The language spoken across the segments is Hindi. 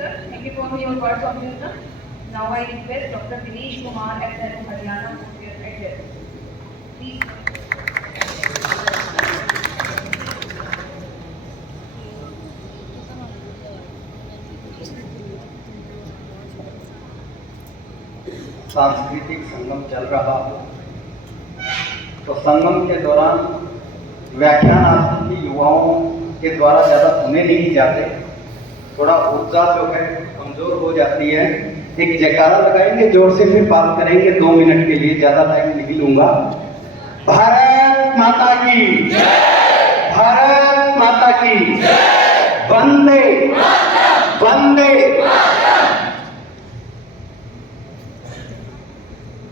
sir. Thank you for your words of wisdom. Now I request Dr. Dinesh Kumar, SRO Haryana, for your address. Please. सांस्कृतिक संगम चल रहा हो तो संगम के दौरान व्याख्यान आपकी युवाओं के द्वारा ज़्यादा सुने नहीं जाते, थोड़ा ऊर्जा जो है कमजोर हो जाती है। एक जयकारा लगाएंगे जोर से, फिर बात करेंगे 2 मिनट के लिए, ज़्यादा टाइम नहीं लूंगा। भारत माता की जय, भारत माता की जय, वंदे वंदे।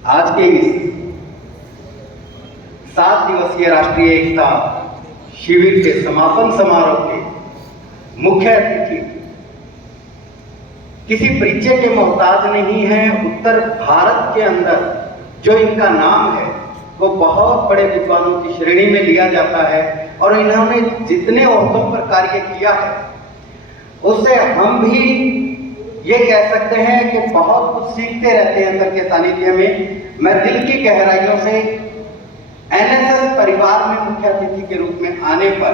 आज के इस 7 दिवसीय राष्ट्रीय एकता शिविर के समापन समारोह के मुख्य अतिथि किसी परिचय के मोहताज नहीं है। उत्तर भारत के अंदर जो इनका नाम है वो बहुत बड़े विद्वानों की श्रेणी में लिया जाता है, और इन्होंने जितने ओहदों पर कार्य किया है उससे हम भी ये कह सकते हैं कि बहुत कुछ सीखते रहते हैं सर के सानिध्य में। मैं दिल की गहराइयों से एनएसएस परिवार में मुख्य अतिथि के रूप में आने पर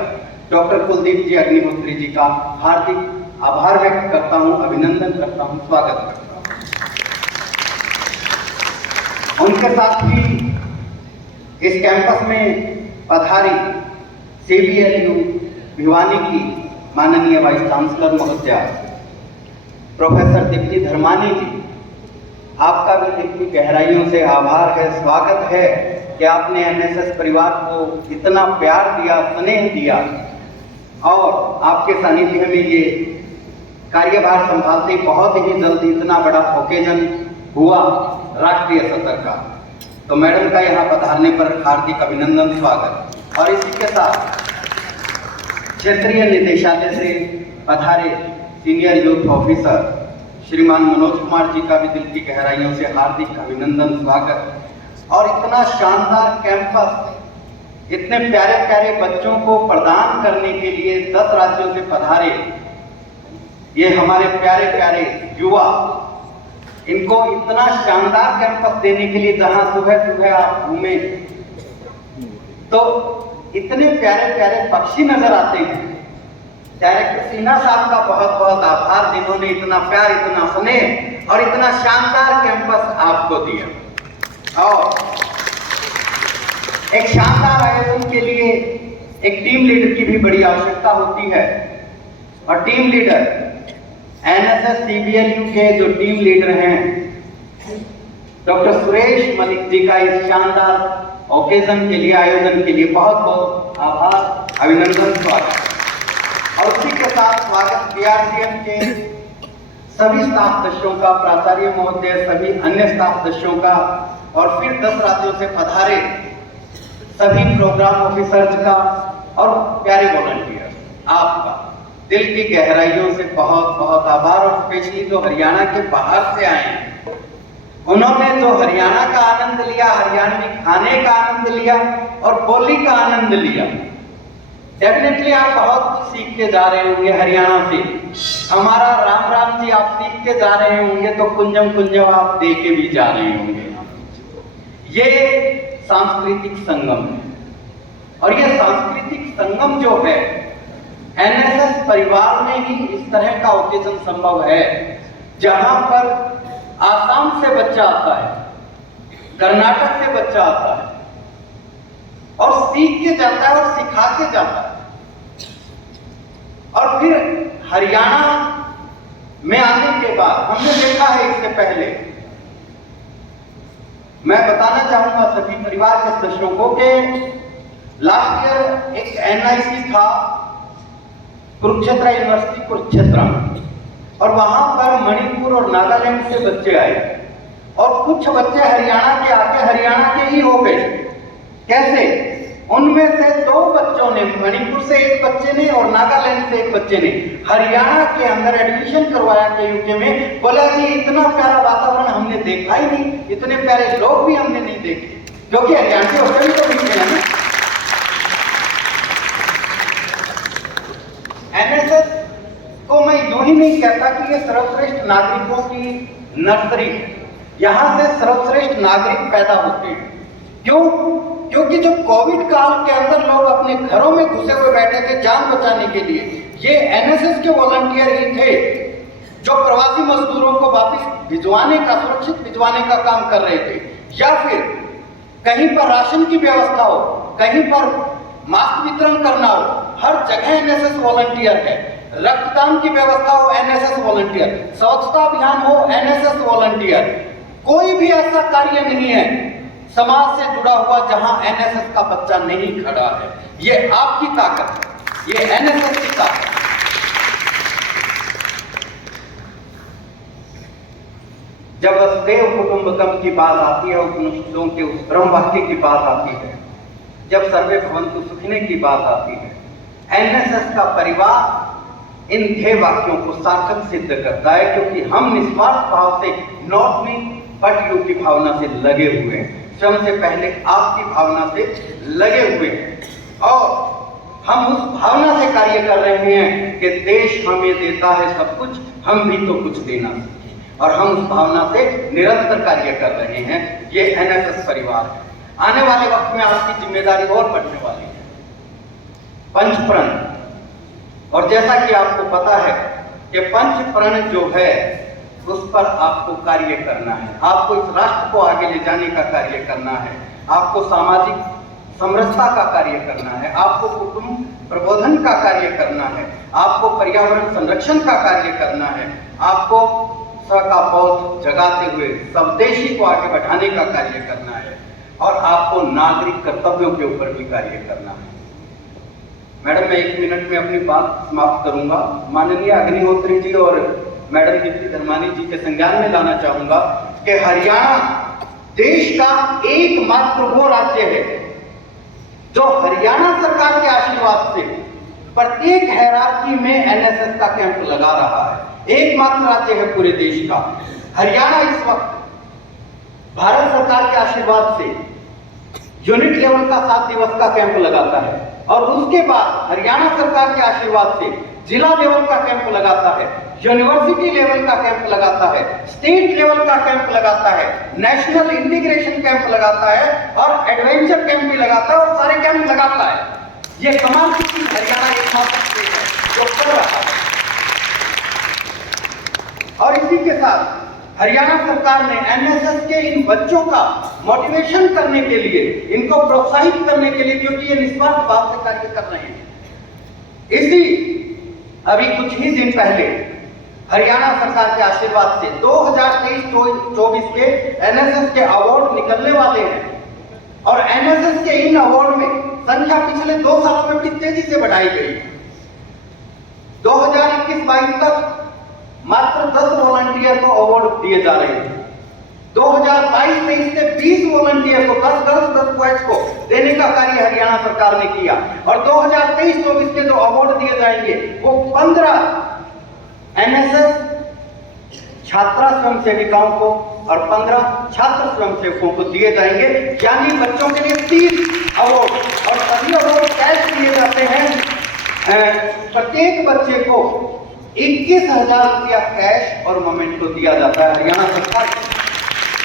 डॉक्टर कुलदीप जी अग्निहोत्री जी का हार्दिक आभार व्यक्त करता हूं, अभिनंदन करता हूं, स्वागत करता हूं। उनके साथ ही इस कैंपस में पधारी CBLU भिवानी की माननीय वाइस चांसलर महोदया प्रोफेसर दीप्ति धर्मानी जी, आपका भी दिल की गहराइयों से आभार है, स्वागत है कि आपने एनएसएस परिवार को इतना प्यार दिया, स्नेह दिया, और आपके सानिध्य में ये कार्यभार संभालते बहुत ही जल्द इतना बड़ा ओकेजन हुआ राष्ट्रीय सत्र का। तो मैडम का यहाँ पधारने पर हार्दिक अभिनंदन, स्वागत। और इसी के साथ क्षेत्रीय निदेशालय से पधारे सीनियर यूथ ऑफिसर श्रीमान मनोज कुमार जी का भी दिल की गहराइयों से हार्दिक अभिनंदन, स्वागत। और इतना शानदार कैंपस इतने प्यारे प्यारे बच्चों को प्रदान करने के लिए 10 राज्यों से पधारे ये हमारे प्यारे प्यारे युवा, इनको इतना शानदार कैंपस देने के लिए जहां सुबह सुबह आप घूमे तो इतने प्यारे प्यारे पक्षी नजर आते हैं। डायरेक्टर सिन्हा साहब का बहुत बहुत आभार, जिन्होंने इतना प्यार, इतना स्नेह और इतना शानदार कैंपस आपको दिया। और एक शानदार आयोजन के लिए एक टीम लीडर की भी बड़ी आवश्यकता होती है, और टीम लीडर एनएसएस CBLU के जो टीम लीडर हैं डॉक्टर सुरेश मलिक जी का इस शानदार ओकेजन के लिए, आयोजन के लिए बहुत बहुत आभार, अभिनंदन, स्वागत। और उसी के साथ स्वागत BRCM के सभी स्टाफ सदस्यों का, प्राचार्य महोदय, सभी अन्य स्टाफ सदस्यों का, और फिर 10 राज्यों से पधारे सभी प्रोग्राम ऑफिसर्स का और प्यारे वॉलंटियर, आपका दिल की गहराइयों से बहुत बहुत आभार। और स्पेशली जो हरियाणा के बाहर से आए हैं, उन्होंने जो हरियाणा का आनंद लिया, हरियाणवी खाने का आनंद लिया और बोली का आनंद लिया, डेफिनेटली आप बहुत कुछ सीख के जा रहे होंगे हरियाणा से। हमारा राम राम जी आप सीख के जा रहे होंगे, तो कुंजम कुंजम आप दे के भी जा रहे होंगे। ये सांस्कृतिक संगम है, और ये सांस्कृतिक संगम जो है एनएसएस परिवार में ही इस तरह का ओकेजन संभव है, जहां पर आसाम से बच्चा आता है, कर्नाटक से बच्चा आता है और सीख के जाता है और सिखा के जाता है, और फिर हरियाणा में आने के बाद हमने देखा है, इससे पहले मैं बताना चाहूंगा सभी परिवार के सदस्यों को कि लास्ट ईयर एक NIC था कुरुक्षेत्र यूनिवर्सिटी कुरुक्षेत्र में, और वहां पर मणिपुर और नागालैंड से बच्चे आए, और कुछ बच्चे हरियाणा के आके हरियाणा के ही हो गए। कैसे? उनमें से 2 बच्चों ने, मणिपुर से एक बच्चे ने और नागालैंड से एक बच्चे ने हरियाणा के अंदर एडमिशन करवाया KUK में। बोला जी इतना प्यारा वातावरण हमने देखा ही नहीं, इतने प्यारे लोग भी हमने नहीं देखे, क्योंकि हरियाणा के होटल तो मिलते हैं ना। एनएसएस को मैं यूं ही नहीं कहता कि ये सर्वश्रेष्ठ नागरिकों की नर्सरी है। यहाँ से सर्वश्रेष्ठ नागरिक पैदा होते हैं। क्यों? क्योंकि जो कोविड काल के अंदर लोग अपने घरों में घुसे हुए बैठे थे जान बचाने के लिए, ये एनएसएस के वॉलंटियर ही थे जो प्रवासी मजदूरों को वापस भिजवाने का, सुरक्षित भिजवाने का काम कर रहे थे। या फिर कहीं पर राशन की व्यवस्था हो, कहीं पर मास्क वितरण करना हो, हर जगह एनएसएस वॉलंटियर है। रक्तदान की व्यवस्था हो, एनएसएस वॉलंटियर। स्वच्छता अभियान हो, एनएसएस वॉलंटियर। कोई भी ऐसा कार्य नहीं है समाज से जुड़ा हुआ जहां एनएसएस का बच्चा नहीं खड़ा है। ये आपकी ताकत है, ये एनएसएस की ताकत है। जब वसुधैव कुटुंबकम की बात आती है, उपनिषदों के उस ब्रह्म वाक्य की बात आती है, जब सर्वे भवन्तु सुखिनः की बात आती है, एनएसएस का परिवार इन ध्येय वाक्यों को सार्थक सिद्ध करता है, क्योंकि हम निस्वार्थ भाव से नॉट मी बट यू की भावना से लगे हुए हैं। स्वयं से पहले आपकी भावना से लगे हुए हैं और हम उस भावना से कार्य कर रहे हैं कि देश हमें देता है सब कुछ, हम भी तो कुछ देना सीखें, और हम उस भावना से निरंतर कार्य कर रहे हैं। ये एनएसएस परिवार है। आने वाले वक्त में आपकी जिम्मेदारी और बढ़ने वाली है। पंचप्रण, और जैसा कि आपको पता है कि पंचप्रण जो है उस पर आपको कार्य करना है। आपको इस राष्ट्र को आगे ले जाने का कार्य करना है, आपको सामाजिक समरसता का कार्य करना है, आपको कुटुंब प्रबोधन का कार्य करना है, आपको पर्यावरण संरक्षण का कार्य करना है, आपको स का पौध जगाते हुए स्वदेशी को आगे बढ़ाने का कार्य करना है, और आपको नागरिक कर्तव्यों के ऊपर भी कार्य करना है। मैडम, मैं 1 मिनट में अपनी बात समाप्त करूंगा। माननीय अग्निहोत्री जी और मैडम दीप्ति धर्मानी जी के संज्ञान में लाना चाहूंगा कि हरियाणा देश का एकमात्र वो राज्य है जो हरियाणा सरकार के आशीर्वाद से प्रत्येक हैरार्की में एनएसएस का कैंप लगा रहा है। एकमात्र राज्य है पूरे देश का। हरियाणा इस वक्त भारत सरकार के आशीर्वाद से यूनिट लेवल का 7 दिवस का कैंप लगाता है, और उसके बाद हरियाणा सरकार के आशीर्वाद से जिला लेवल का कैंप लगाता है, यूनिवर्सिटी लेवल का कैंप लगाता है, स्टेट लेवल का कैंप लगाता है, नेशनल इंटीग्रेशन कैंप लगाता है, और एडवेंचर कैंप भी लगाता है, और सारे कैंप लगाता है। ये कमाल की चीज हरियाणा एकमात्र स्टेट है जो कर रहा है। और इसी के साथ हरियाणा सरकार ने एनएसएस के इन बच्चों का मोटिवेशन करने के लिए, इनको प्रोत्साहित करने के लिए, क्योंकि ये निस्वार्थ भाव से कार्य कर रहे हैं, इसी अभी कुछ ही दिन पहले हरियाणा सरकार के आशीर्वाद से 2023-24 के एनएसएस के अवार्ड निकलने वाले हैं, और एनएसएस के इन अवार्ड में संख्या पिछले 2 सालों में बड़ी तेजी से बढ़ाई गई। 2021-22 तक मात्र 10 वॉलंटियर को अवार्ड दिए जा रहे थे। 2022-23 से 20 वॉलंटियर को, 10 गर्ल्स 10 बॉयज को देने का कार्य हरियाणा सरकार ने किया, और 2023-24 के जो अवार्ड दिए जाएंगे वो 15 एनएसएस छात्रा स्वयं सेविकाओं को और 15 छात्र स्वयं सेवकों को दिए जाएंगे। यानी बच्चों के लिए 30 अवार्ड, और सभी अवार्ड कैश दिए जाते हैं। प्रत्येक बच्चे को 21,000 रुपया कैश और मोमेंटो दिया जाता है हरियाणा सरकार।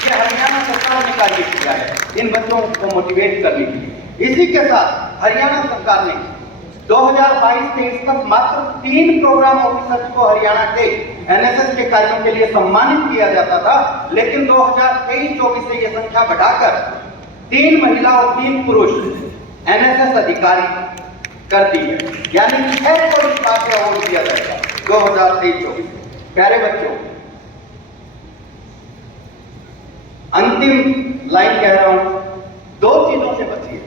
ये हरियाणा सरकार ने कार्य किया है इन बच्चों को मोटिवेट करने के लिए। इसी के साथ हरियाणा सरकार ने 2022-23 तक मात्र 3 प्रोग्राम ऑफिसर्स को हरियाणा के एनएसएस के कार्यों के लिए सम्मानित किया जाता था, लेकिन 2023-24 से यह संख्या बढ़ाकर 3 महिला और 3 पुरुष एनएसएस अधिकारी कर दी है। यानी 6 को इस बात से अवार्ड दिया जाएगा 2023-24। प्यारे बच्चों, अंतिम लाइन कह रहा हूं, 2 चीजों से बचिए।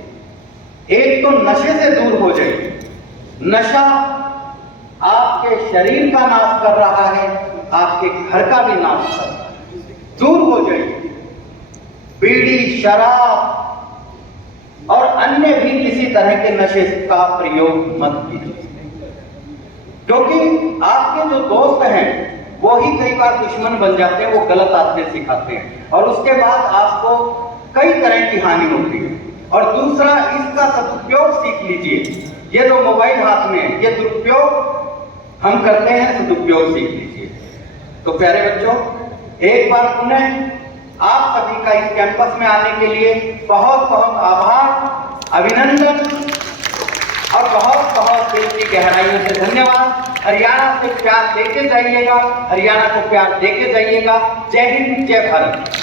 एक तो नशे से दूर हो जाइए। नशा आपके शरीर का नाश कर रहा है, आपके घर का भी नाश कर रहा है। दूर हो जाइए। बीड़ी, शराब और अन्य भी किसी तरह के नशे का प्रयोग मत कीजिए, क्योंकि आपके जो दोस्त हैं वो ही कई बार दुश्मन बन जाते हैं, वो गलत आदतें सिखाते हैं, और उसके बाद आपको कई तरह की हानि होती है। और दूसरा, इसका सदुपयोग सीख लीजिए। ये जो मोबाइल हाथ में है, ये दुरुपयोग हम करते हैं सदुपयोग सीख लीजिए। तो प्यारे बच्चों, एक बार पुनः आप सभी का इस कैंपस में आने के लिए बहुत बहुत आभार, अभिनंदन और बहुत बहुत दिल की गहराइयों से धन्यवाद। हरियाणा से प्यार देके जाइएगा, हरियाणा को प्यार देके जाइएगा। जय हिंद, जय भारत।